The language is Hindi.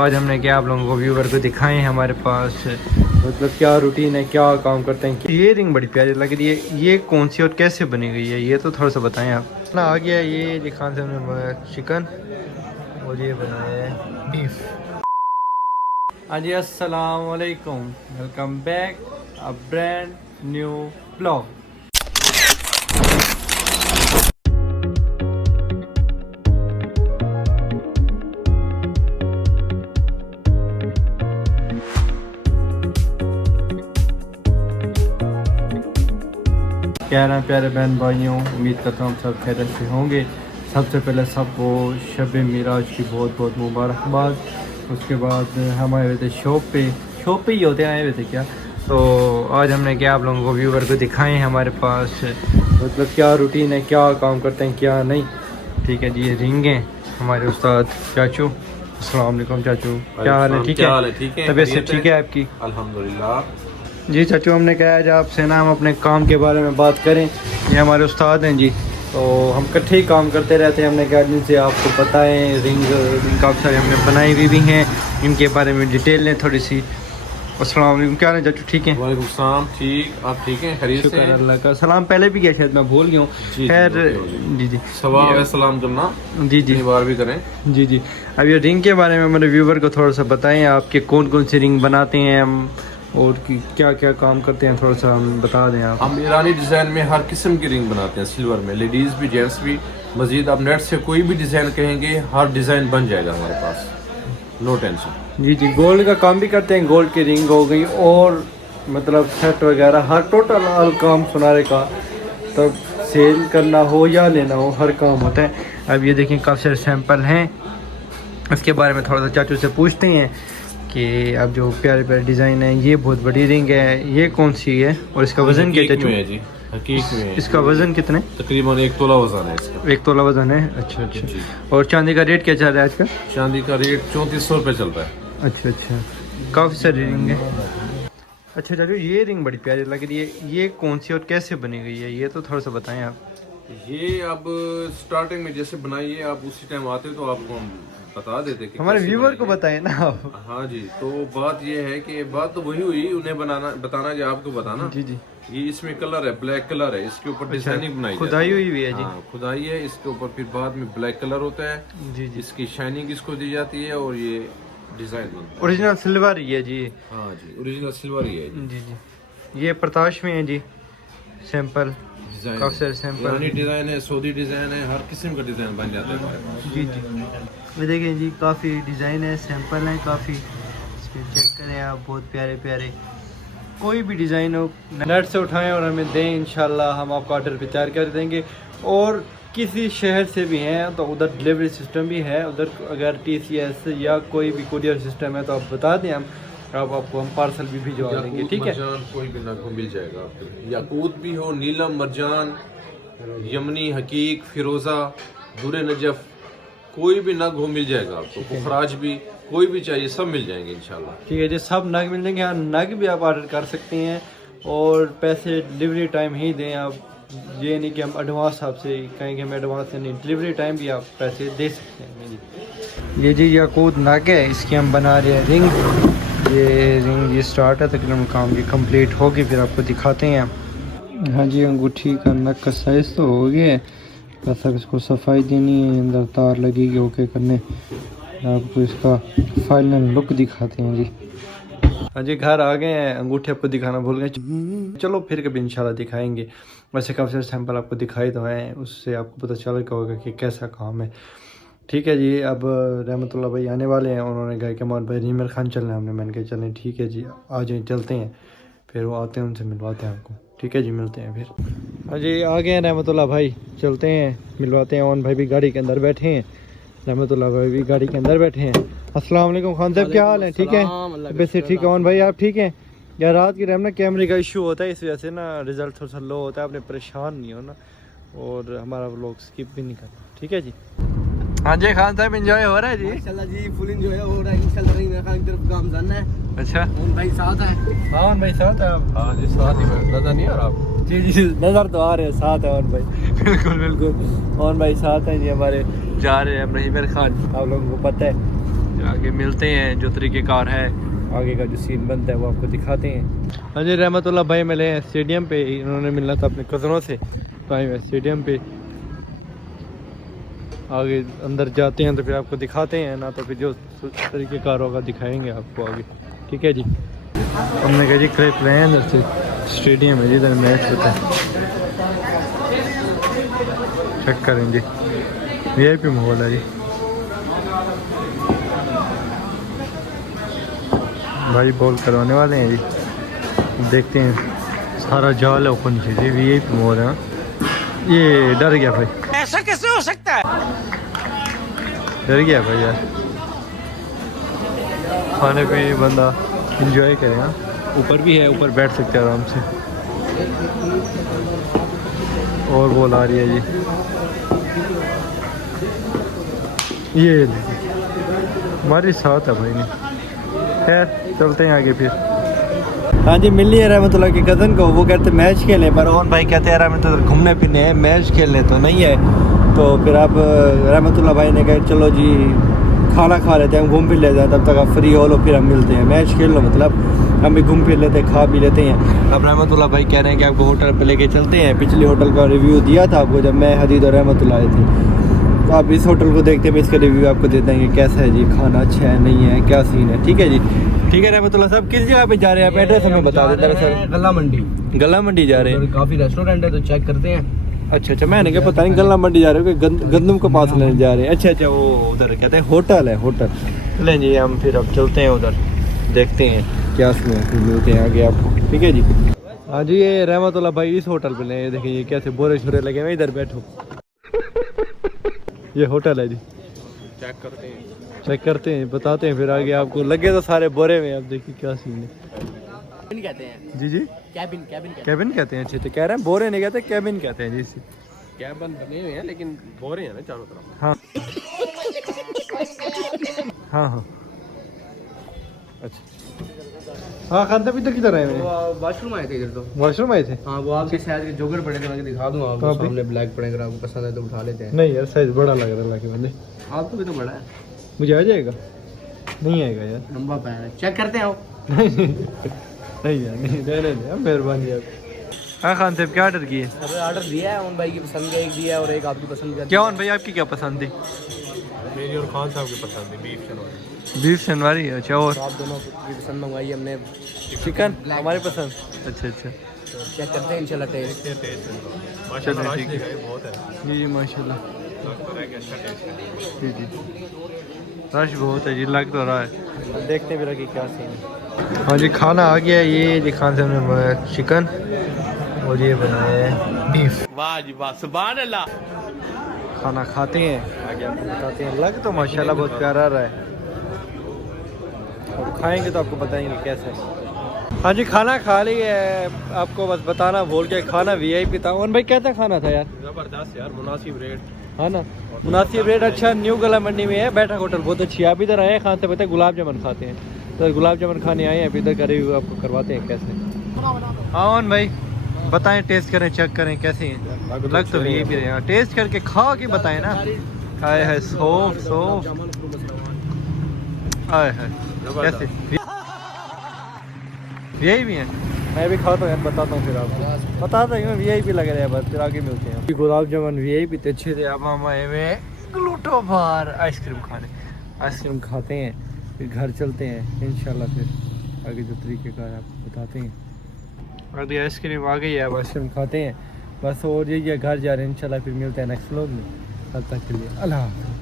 आज हमने क्या आप लोगों को व्यूवर को दिखाए हैं हमारे पास मतलब क्या रूटीन है, क्या काम करते हैं। ये रिंग बड़ी प्यारी लग रही है, ये कौन सी और कैसे बनी गई है ये तो थोड़ा सा बताएं आप ना। आ गया ये दिखाने से हमने चिकन और ये बनाया है बीफ। हाँ जी, अस्सलाम वालेकुम, welcome back a brand new blog. प्यारे प्यारे बहन भाइयों, उम्मीद करता हूँ सब खैरियत से होंगे। सबसे पहले सबको शब मिराज की बहुत बहुत मुबारकबाद। उसके बाद हम आए हुए थे शॉप पे ही होते आए हुए थे क्या, तो आज हमने क्या आप लोगों को व्यूवर को दिखाए हैं हमारे पास मतलब क्या रूटीन है, क्या काम करते हैं, क्या नहीं। ठीक है जी, ये रिंग हैं हमारे उस्ताद चाचू। अस्सलाम वालेकुम चाचू, क्या हाल है? ठीक है, तबीयत से ठीक है आपकी? अल्हम्दुलिल्लाह जी चाचू, हमने कहा है आपसे ना हम अपने काम के बारे में बात करें। ये हमारे उस्ताद हैं जी, तो हम इकट्ठे ही काम करते रहते हैं। हमने कहा जिनसे आपको बताएं, रिंग काफ़ी सारे हमने बनाई हुई भी हैं, इनके बारे में डिटेल लें थोड़ी सी। अस्सलाम वालेकुम, क्या हाल है चाचू? ठीक है, वालेकुम सलाम। ठीक, आप ठीक हैं? खैरियत से शुक्र हैं? अल्लाह का। सलाम पहले भी किया, शायद मैं भूल गया हूँ। खैर जी जी, सवाब सलाम करना जी जी, बार भी करें। जी जी। अब ये रिंग के बारे में मेरे व्यूवर को थोड़ा सा बताएं, आपके कौन कौन सी रिंग बनाते हैं हम और क्या क्या काम करते हैं, थोड़ा सा हम बता दें आप। हम ईरानी डिज़ाइन में हर किस्म की रिंग बनाते हैं, सिल्वर में, लेडीज़ भी जेंट्स भी। मजीद आप नेट से कोई भी डिज़ाइन कहेंगे, हर डिज़ाइन बन जाएगा हमारे पास, नो टेंशन। जी जी, गोल्ड का काम भी करते हैं, गोल्ड की रिंग हो गई और मतलब सेट वगैरह हर टोटल काम सुनारे का, तब सेल करना हो या लेना हो हर काम होता है। अब ये देखें काफ़ी सारे सैंपल हैं, इसके बारे में थोड़ा सा चाचू से पूछते हैं कि अब जो प्यारे प्यारे डिज़ाइन है। ये बहुत बड़ी रिंग है, ये कौन सी है और इसका वज़न क्या चाचू? है जी, हकीक में है। इसका वज़न कितना है? तकरीबन 1 तोला वजन है इसका। 1 तोला वज़न है, अच्छा अच्छा। जी। और चांदी का रेट क्या चल रहा है आजकल? चांदी का रेट 3400 रुपये चल रहा है। अच्छा अच्छा, काफ़ी सारी रिंग है। अच्छा चाचू, ये रिंग बड़ी प्यारी लग रही है, ये कौन सी और कैसे बनी गई है ये तो थोड़ा सा बताएं आप। ये अब स्टार्टिंग में जैसे बनाई है, आप उसी टाइम आते तो आपको हम बता देते कि हमारे कैसे व्यूवर को बनाई है। बताएं ना आप। हाँ जी, तो बात ये है कि बात तो वही हुई, उन्हें बताना जो आपको बताना। जी जी, ये इसमें कलर है, ब्लैक कलर है, इसके ऊपर डिजाइनिंग बनाई जाती खुदाई हुई हुई है जी। हाँ, खुदाई है, इसके ऊपर फिर बाद में ब्लैक कलर होता है जी जी, इसकी शाइनिंग इसको दी जाती है और ये डिजाइन बनता है। ओरिजिनल सिल्वर ही है जी। हाँ जी, ओरिजिनल सिल्वर ही है जी। जी जी, ये प्रताश में है जी सैंपल, डिजाइन काफ़ी सारे सैंपल। ईरानी डिजाइन है, सऊदी डिजाइन है, हर किस्म का डिजाइन बन जाता है हमारे पास। जी जी, ये देखें जी, काफ़ी डिज़ाइन है, सैंपल हैं काफ़ी, इसके चेक करें आप, बहुत प्यारे प्यारे। कोई भी डिज़ाइन हो नेट से उठाएं और हमें दें, इंशाल्लाह हम आपको ऑर्डर पे तैयार कर देंगे। और किसी शहर से भी हैं तो उधर डिलीवरी सिस्टम भी है, उधर अगर TCS या कोई भी कुरियर सिस्टम है तो आप बता दें, हम आपको हम पार्सल भी भिजवा देंगे। ठीक है, मरजान कोई भी नग मिल जाएगा आपको, याकूत भी हो, नीलम, मरजान, यमनी, हकीक, फिरोजा, दुरे नजफ, कोई भी नग हो मिल जाएगा आपको। पुखराज भी, कोई भी चाहिए सब मिल जाएंगे इंशाल्लाह। ठीक है जी, सब नग मिल जाएंगे। हाँ, नग भी आप ऑर्डर कर सकते हैं और पैसे डिलीवरी टाइम ही दें आप, ये नहीं कि हम एडवांस आपसे कहेंगे, हम एडवांस से नहीं, डिलीवरी टाइम भी आप पैसे दे सकते हैं जी। ये जी याकूत नग है, इसकी हम बना रहे हैं रिंग। ये रिंग ये स्टार्ट है, तकरीबन काम की कंप्लीट होगी, फिर आपको दिखाते हैं। हाँ जी, अंगूठी का नग का साइज़ तो हो गया है, बस अब इसको सफाई देनी है, अंदर तार लगेगी ओके करने। आपको इसका फाइनल लुक दिखाते हैं जी। हाँ जी, घर आ गए हैं, अंगूठी आपको दिखाना भूल गए, चलो फिर कभी इंशाल्लाह दिखाएंगे। वैसे काफ़ी सारे सैंपल आपको दिखाई तो हैं, उससे आपको पता चल गया होगा कि कैसा काम है। ठीक है जी, अब रहमतुल्लाह भाई आने वाले हैं, उन्होंने कहा कि मोहम्मद भाई नीमर खान चलना है, हमने मैंने कहा चलें ठीक है जी, आ जाए चलते हैं। फिर वो आते हैं, उनसे मिलवाते हैं आपको। ठीक है जी, मिलते हैं फिर। हाँ जी, आ गए हैं रहमतुल्लाह भाई, चलते हैं मिलवाते हैं। ओन भाई भी गाड़ी के अंदर बैठे हैं, रहमतुल्लाह भाई भी गाड़ी के अंदर बैठे हैं। अस्सलाम वालेकुम खान साहब, क्या हाल है? ठीक है, वैसे ठीक है। ओन भाई आप ठीक हैं? यार रात की टाइम ना कैमरे का इशू होता है, इस वजह से ना रिजल्ट थोड़ा सा लो होता है, आपने परेशान नहीं हो ना, और हमारा व्लॉग स्किप भी नहीं करना। ठीक है जी। हाँ जी खान साहब, एंजॉय हो रहा है जी? माशाल्लाह जी, फुल एंजॉय हो रहा है इंशाल्लाह। रीना खान की तरफ काम जाना है। अच्छा, उन भाई साथ है। हाँ ओन भाई साथ है आप? हाँ जी, साथ ही में नजर नहीं आ रहा आप? जी जी, नज़र तो आ रहे हैं, साथ है ओन भाई। बिल्कुल बिल्कुल, ओन भाई साथ हैं जी हमारे, जा रहे हैं नीमर खान, आप लोगों को पता है। फिर आगे मिलते हैं, जो तरीक़ेकार है आगे का जो सीन बनता है वो आपको दिखाते हैं। हाँ जी, रहमतुल्लाह भाई मिले हैं स्टेडियम पे, इन्होंने मिलना था अपने कज़नों से, तो आए हुए स्टेडियम पे। आगे अंदर जाते हैं तो फिर आपको दिखाते हैं, ना तो फिर जो तरीक़ेकार होगा दिखाएंगे आपको आगे। ठीक है जी, हमने कहा जी क्रिकेट रहे हैं अंदर से स्टेडियम है जिधर मैच होता है, चेक करें जी, VIP माहौल है जी। भाई बॉल करवाने वाले हैं जी, देखते हैं। सारा जाल है ऊपर नीचे जी, VIP माहौल है। ये डर गया भाई, ऐसा कैसे हो सकता है? डर गया भाई यार। खाने पे बंदा इंजॉय करेगा, ऊपर भी है, ऊपर बैठ सकते हैं आराम से। और बॉल आ रही है जी, ये हमारे साथ है भाई ने। खैर चलते हैं आगे फिर। हाँ जी, मिल लिया रहमतुल्लाह के कज़न को, वो कहते मैच खेलें, पर ओन भाई कहते हैं रहमतुल्लाह घूमने फिरने हैं, मैच खेलने तो नहीं है। तो फिर आप रहमतुल्लाह भाई ने कहा चलो जी खाना खा लेते हैं, हम घूम फिर लेते हैं, तब तक आप फ्री हो लो, फिर हम मिलते हैं। मैच खेल लो मतलब हम भी घूम फिर लेते हैं, खा भी लेते हैं। अब रहमतुल्लाह भाई कह रहे हैं कि आपको होटल पे लेके चलते हैं। पिछले होटल का रिव्यू दिया था आपको जब मैं, हदीद और रहमतुल्लाह आए थे, तो आप इस होटल को देखते हैं, इसका रिव्यू आपको देते हैं कि कैसा है जी, खाना अच्छा है नहीं है, क्या सीन है। ठीक है जी, ठीक है रहमतुल्लाह साहब, किस जगह पे जा रहे हैं आप, एड्रेस हमें बता देते हैं सर। गला मंडी, गला मंडी जा रहे हैं, काफी रेस्टोरेंट है तो चेक करते हैं। अच्छा, मैंने क्या पता नहीं गला मंडी जा रहे हो कि गंदम के पास लेने जा रहे हैं। अच्छा, वो उधर कहते हैं होटल है, होटल लें जी। हम फिर अब चलते हैं उधर, देखते हैं क्या सीन है, फिर मिलते हैं आगे आपको। ठीक है जी। हाँ जी, ये रहमतुल्लाह भाई इस होटल पे लें, देखिए ये कैसे बोरे शोरे लगे हुए, इधर बैठो। ये होटल है जी, चेक करते हैं, चेक करते हैं, बताते हैं फिर आगे आपको। लगे तो सारे बोरे में, अब देखिए क्या सीन है। कैबिन कहते हैं जी जी, कैबिन कैबिन कैबिन कहते हैं। अच्छे तो कह रहे हैं, बोरे नहीं कहते, कैबिन कहते हैं जी इसे। कैबिन बने हुए हैं लेकिन बोरे हैं ना चारों तरफ। हाँ हाँ हाँ, अच्छा हाँ। खानते भी तो किधर आए हुए? वॉशरूम आए थे इधर तो। वॉशरूम आए थे? हाँ, वो आपके शायद के जोगर पड़े थे, मैं दिखा दूँ आपको। सामने ब्लैक पड़े, अगर आपको पसंद है तो उठा लेते हैं। नहीं यार, साइज बड़ा लग रहा है बंदे। आपको भी तो बड़ा है। मुझे आ जाएगा? नहीं आएगा यार, लंबा पैन है, चेक करते हैं आप। नहीं यार, नहीं रहने दे, मेहरबानी आप। हाँ खान साहब, क्या ऑर्डर किए? अरे ऑर्डर दिया है, उन भाई की पसंद का एक दिया है और एक आपकी पसंद का। क्या उन भाई आपकी क्या पसंद थी? मेरी और खान साहब की पसंद है बीफ शनवारी। बीफ शनवारी, अच्छा। और तो आप दोनों की पसंद मंगवाई हमने। चिकन हमारी पसंद। अच्छा अच्छा, तो चेक करते हैं इंशाल्लाह टेस्ट। माशाल्लाह ठीक है। बहुत है जी माशाल्लाह, अच्छा टेस्ट है। जी जी, रश बहुत है जी, लग तो रहा है। देखते हैं फिर क्या सीन है। हाँ जी, खाना आ गया। ये जी खान साहब ने बनाया चिकन और ये बनाया है बीफ। वाह जी वाह, सुभान अल्लाह। खाना खाते हैं, आगे आपको बताते हैं। लग तो माशाल्लाह बहुत प्यारा रहा है, और खाएंगे तो आपको बताएंगे कैसा है। हाँ जी, खाना खा लिया है, आपको बस बताना भूल गया, खाना VIP था। और भाई कैसा खाना था यार? जबरदस्त यार, मुनासिब रेट। हाँ ना, मुनासिब रेट। अच्छा, न्यू गला मंडी में है, बैठक होटल बहुत अच्छी है। आप इधर आए खाते पता है, गुलाब जामुन खाते हैं, तो गुलाब जामुन खाने आए हैं, इधर का रिव्यू आपको करवाते हैं कैसे। हाँ भाई बताएं, टेस्ट करें, चेक करें कैसे हैं। लग तो VIP रहे हैं, टेस्ट करके खा के बताएं ना। आए है सोफ सोफ, आए है कैसे, यही भी है। मैं भी खाता हूँ यार, बताता हूँ फिर आपको, बताता हूँ। VIP लग रहे हैं, बस फिर आगे मिलते हैं। गुलाब जामुन VIP थे, अच्छे थे। अब हम आए हुए ग्लूटो बार आइसक्रीम खाने, आइसक्रीम खाते हैं, फिर घर चलते हैं इंशाल्लाह। फिर आगे जो तरीके का आपको बताते हैं। अभी आइसक्रीम आ गई है, अब आइसक्रीम खाते हैं बस, और ये घर जा रहे हैं इंशाल्लाह। फिर मिलते हैं नेक्स्ट व्लॉग में, तब तक के लिए अल्लाह हाफ़िज़।